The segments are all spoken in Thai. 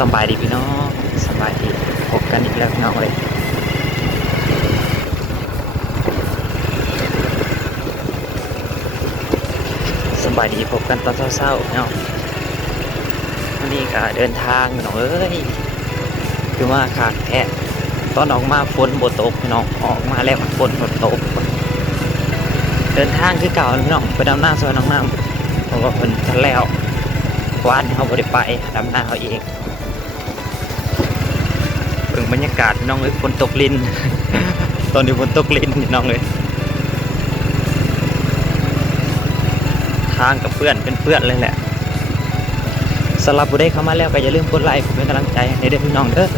สบายดีพี่น้องสบายดีพบกันอีกแล้วพี่น้องเลยสบายดีพบกันตอนเช้าๆพี่น้องวันนี้ก็เดินทางพี่น้องเอ้ยคือว่าขากแท้ตอนออกมาฝนบตกพี่น้องออกมาแล้วฝนบตก เดินทางคือเก่าพี่น้องไปดำหน้าซอยน้องน้ำเพราะว่าเพิ่นทันแล้ววานเขาบ่ได้ไปดำหน้าเขาเอง เบิ่งบรรยากาศน้องเอ้ยฝนตกลิน ตอนนี้ฝนตกลินน้องเลยทางกับเพื่อนเป็นเพื่อนเลยแหละสำหรับผู้ใดเข้ามาแล้วก็อย่าลืมกดไลค์เป็นกำลังใจให้เด้อพี่น้องเด้อ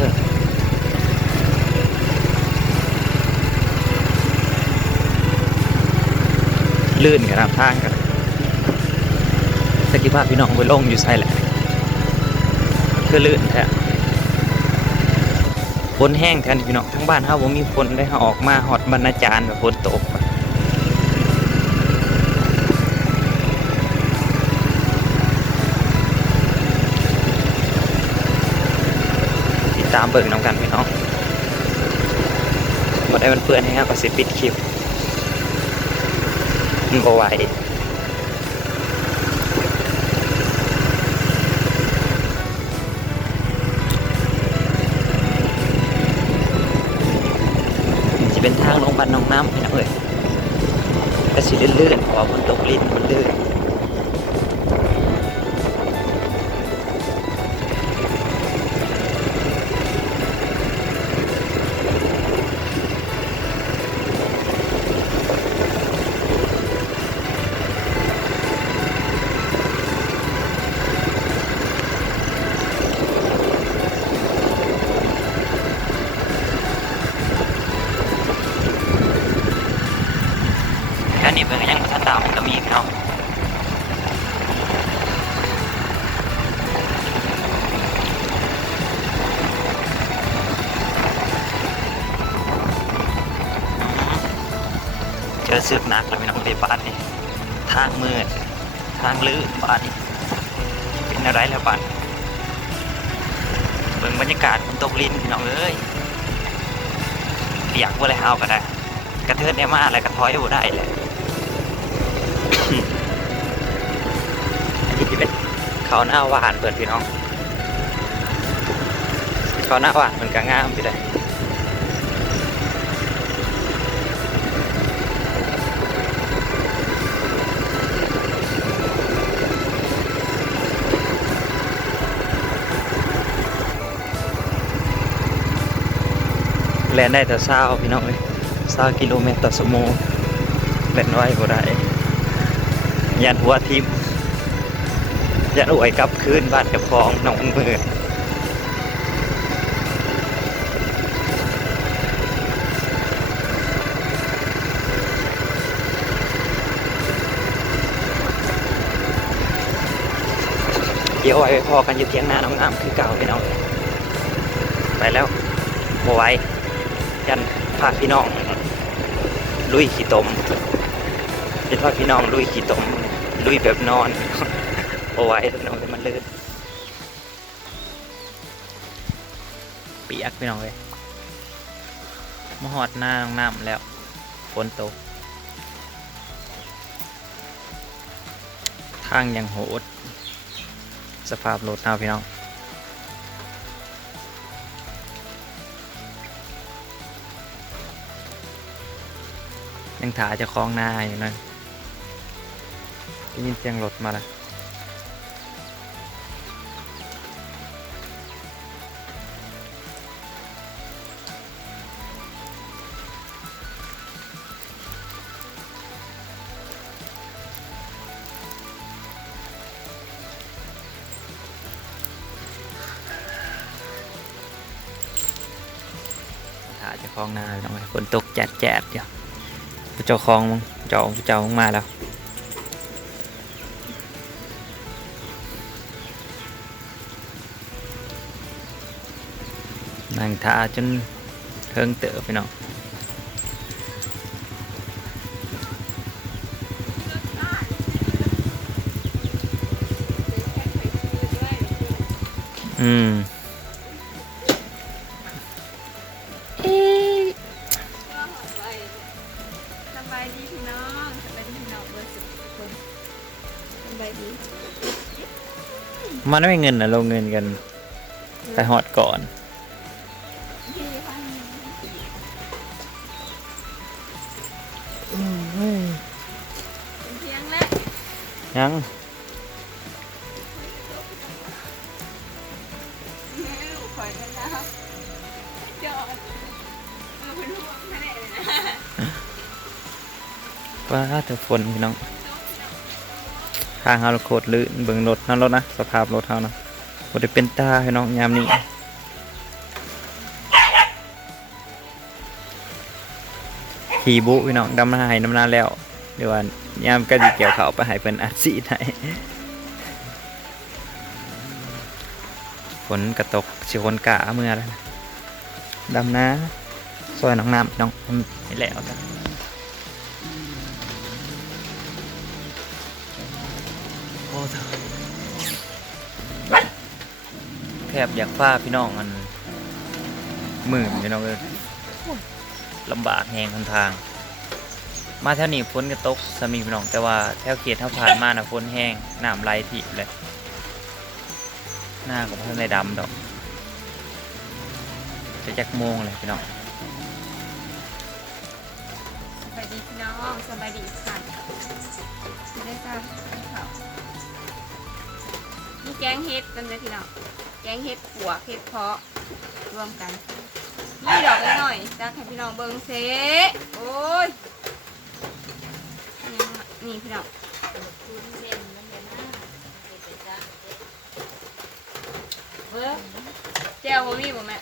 ลื่นกันทางกันสกิภาพพี่น้องไปลงอยู่ใส่แหละคือลื่นแท้ ฝนแห้งแทนพี่น้องทั้งบ้านเฮาบ่มีฝนได้เฮาออกมาฮอดบรรณาจารย์แบบฝนตกติดตามเบิ่งน้ำกันพี่น้องบ่ได้มันเปื้อนให้เฮาก็สิปิดคลิปมันบ่ไหว สิลื่นๆพราะว่าฝนตกลิ้นมันลื่น เจอสึกหนักแล้วพี่น้องเลยบาดนี่ทางมืดทางลื่นบาดนี่เป็นอะไรแล้วบาดเบิ่งบรรยากาศมันตกลิ้นพี่น้องเอ้ยเปียกบ่เลยเฮาก็ได้ กระเทินได้มาอะไรกระท้อยบ่ได้แหละนนี้เป็นเขาหน้าหวานเปิดพี่น้องเขาหน้าหวานมันก็งามไปเลย แลนได้แต่เช้าพี่น้องเลยเช้ากิโลเมตรต่อชั่วโมงเล่นไว้บ่ได้ยันหัวทิมยันอวยกลับคืนบ้านเจ้าของน้องเมือเดี๋ยวไว้พอกันอยู่เทียงหน้าน้องน้ำคือเก่าพี่น้องไปแล้วบไหว้ ยันพาพี่น้อง ลุยขี่ตมยันพาพี่น้องลุยขี่ตม ลุยแบบนอนโอ้ไว้พี่น้องแต่มันลื่นปียกพี่น้องเลยมาหอดหน้าน้องน้ำแล้วฝนตกทางยังโหด สภาพรถเอาพี่น้อง ยังถาจะคล้องหน้าอยู่นะได้ยินเสียงรถมาล้วถ่ายเจ้องหน้าพี่น้อยฝนตกแจดแจดเดียว เจ้าของมึงเจ้าเจ้ามึงมาแล้วนั่งท่าจนเทิงเต๋อพี่น้องอืม มันไม่เงินนะลงเงินกัน ไปฮอดก่อนพี่พันอืมเพียงแล้วยัง แม่ลูกข่อยกันแล้วจอดเออเป็นห่วงแค่ไหนเลยนะ ว่าแต่ฝนพี่น้อง ทางเฮาโคตรลื่นเบิ่งรถนั่นรถนะสภาพรถเฮานะบ่ได้เป็นตาพี่น้องยามนี้ขี่บุพี่น้องดำนาให้ดำนาแล้วเดี๋ยวว่ายามก็สิเกี่ยวเขาไปให้เพิ่นอัดสีให้ฝนกระตกสิคนกะเมื่อแล้วนะดำนาซอยน้องน้ำน้องนี่แหละเอ เถอะแทบอยากฟ้าพี่น้องมันหมื่นพี่น้องเลยลำบากแหงคันทาง มาแถวนี้ฝนก็ตกสมีพี่น้อง แต่ว่าแถวเขตเท่าผ่านมาน่ะฝนแห้งน้ำไหลที่เลย หน้าของท่านในดำดอก จะจักโมงเลยพี่น้องสบายดีพี่น้องสบายดีค่ะไม่ได้า มีแกงเห็ดกันเลยพี่น้องแกงเห็ดหัวเห็ดเพาะรวมกันนี่ดอกนิดหน่อยจ้าให้พี่น้องเบิ้งเซโอ้ยนี่นี่พี่น้องเจ้าบ่มีบ่แม่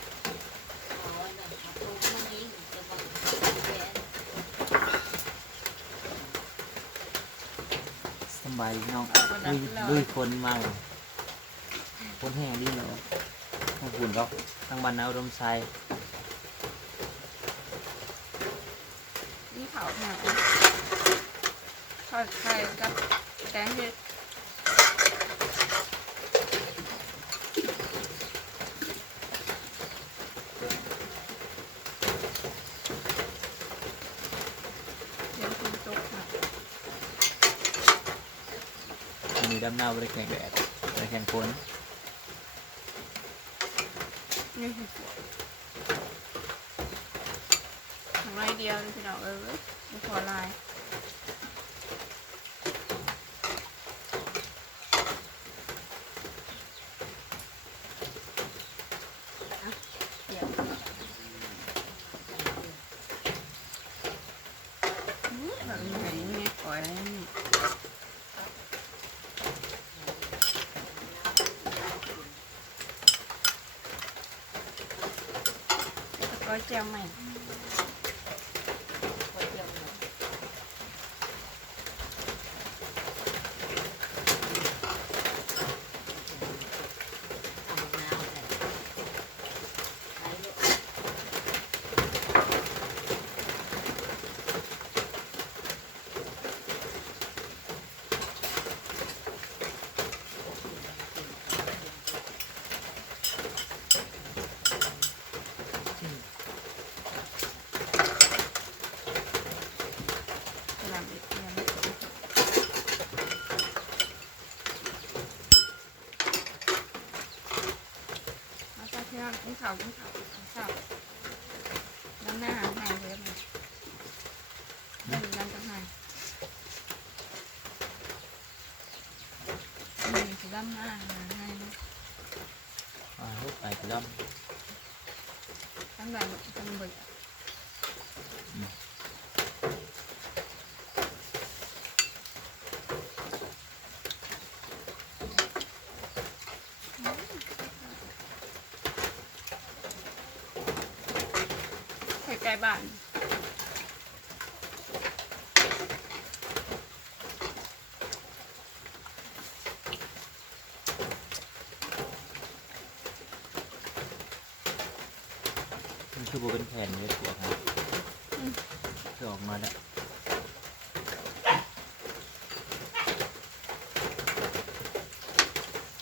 สบายน้องลุยลุยคนมาก คนแห้งดีเลยทั้งฝุ่นก็ทั้งบันเอาดมไซนี่เผาแห้งทอดไข่กับแกงเห็ดเดี๋ยวคุณจกค่ะมีดำหน้าบริแข่งแดดบริแข่งฝน นี่คือหัวทำไรเดียวพี่น้องเอ้ยไม่พอลายอะเดี๋ยวอื้อแบบนี้ไหนเนี่ยปล่อยแล้วนี่ แล้วก็จวใหม่ 25 nó là 2 luôn à, hút 75 tấm đoàn cái bạn คือโบเป็นแผ่นเลยตัวครับคือออกมาแล้ว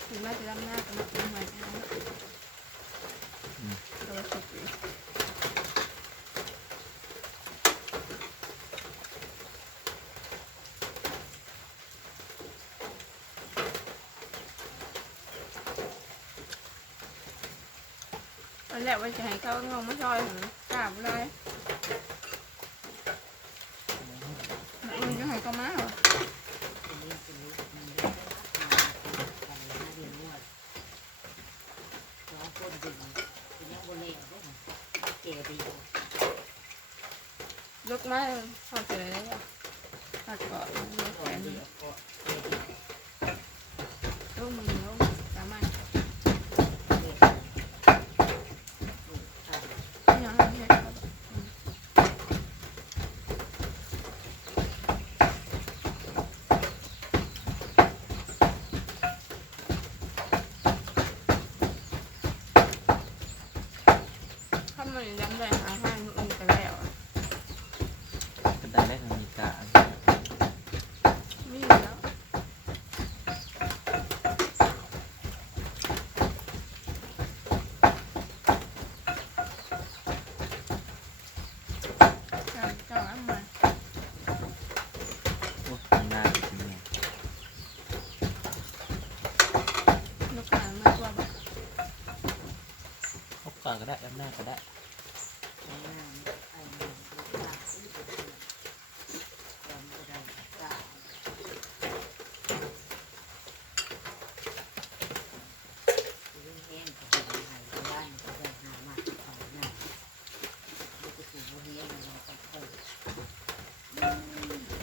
ถึงแม้จะดำหน้าก็ไม่เป็นไรนะเราสุกอยู่ ตอนแรกว่าจะให้เขางงมาซอยหนูกราบเลยอืมจะให้เขามาเหรอยกมาพอเจอแล้วตัดเกาะยกแขนลงมือลงสามารถยังไม่เห็นถ้ามันยังได้หาทางอื่นกันแล้ว ก็ได้ได้ทางมีกา มีแล้วเจ้าเจ้าเอามา โอ้ทางหน้าอีกทีหนึง ลูกหลานมาตัวแบบ พบ ก่อนก็ได้ด้านหน้าก็ได้าลงทางลืมใส่ผมเป็นซ้ำใส่แล้วน้ำลายมันกันเบิด ไปเอาคุณ ถ้าหนึ่งเงินก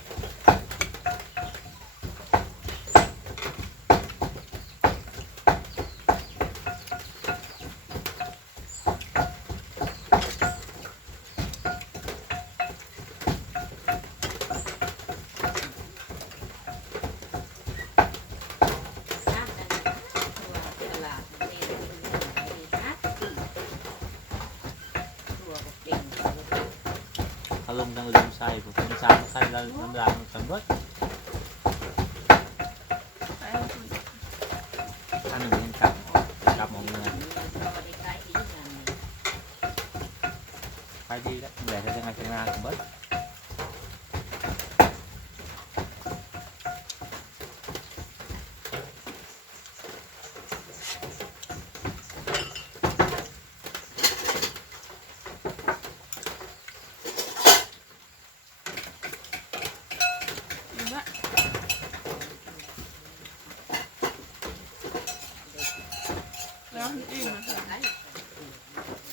ลับกลับหม องเงินไปดีแล้วเดี๋ยวจะยังไงจะงานกันเบิด ดูนะแล้วอิ่มมา เอะ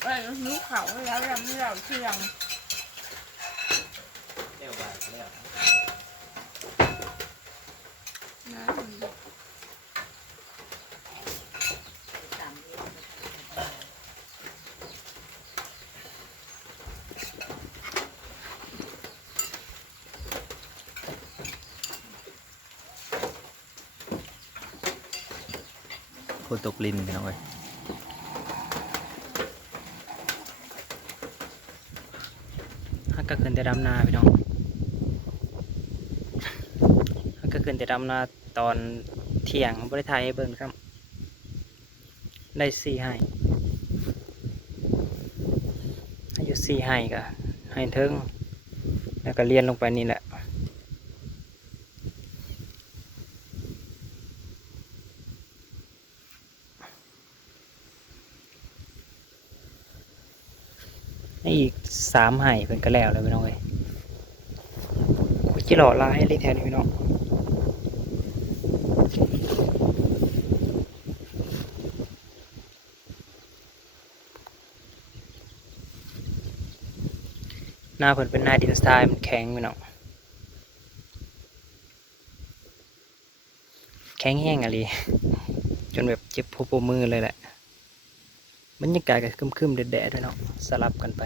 ไปนุ้เขาแล้วยำเราเที่ยงเร็วไปเร็วนะฝนตกลินพี่น้องเอ้ย ก็ขึ้นแต่ดำนาพี่น้องกก็ขึ้นแต่ดำนาตอนเที่ยงบริไทยให้เบิ่งครับ ได้สี่ไห้อายุสี่ไห้ก็ให้เทิงแล้วก็เรียนลงไปนี่แหละ อีกสามไห่เพิ่นก็แล้วแล้วพี่น้องเอ้ยจิหล่อลายเลยแทนพี่น้องหน้าเพิ่นเป็นหน้าดินทรายมันแข็งพี่น้องแข็งแห้งอะไรจนแบบเจ็บพวกมือเลยแหละ บรรยากาศก็คึมๆแดดๆด้วยเนาะสลับกันไป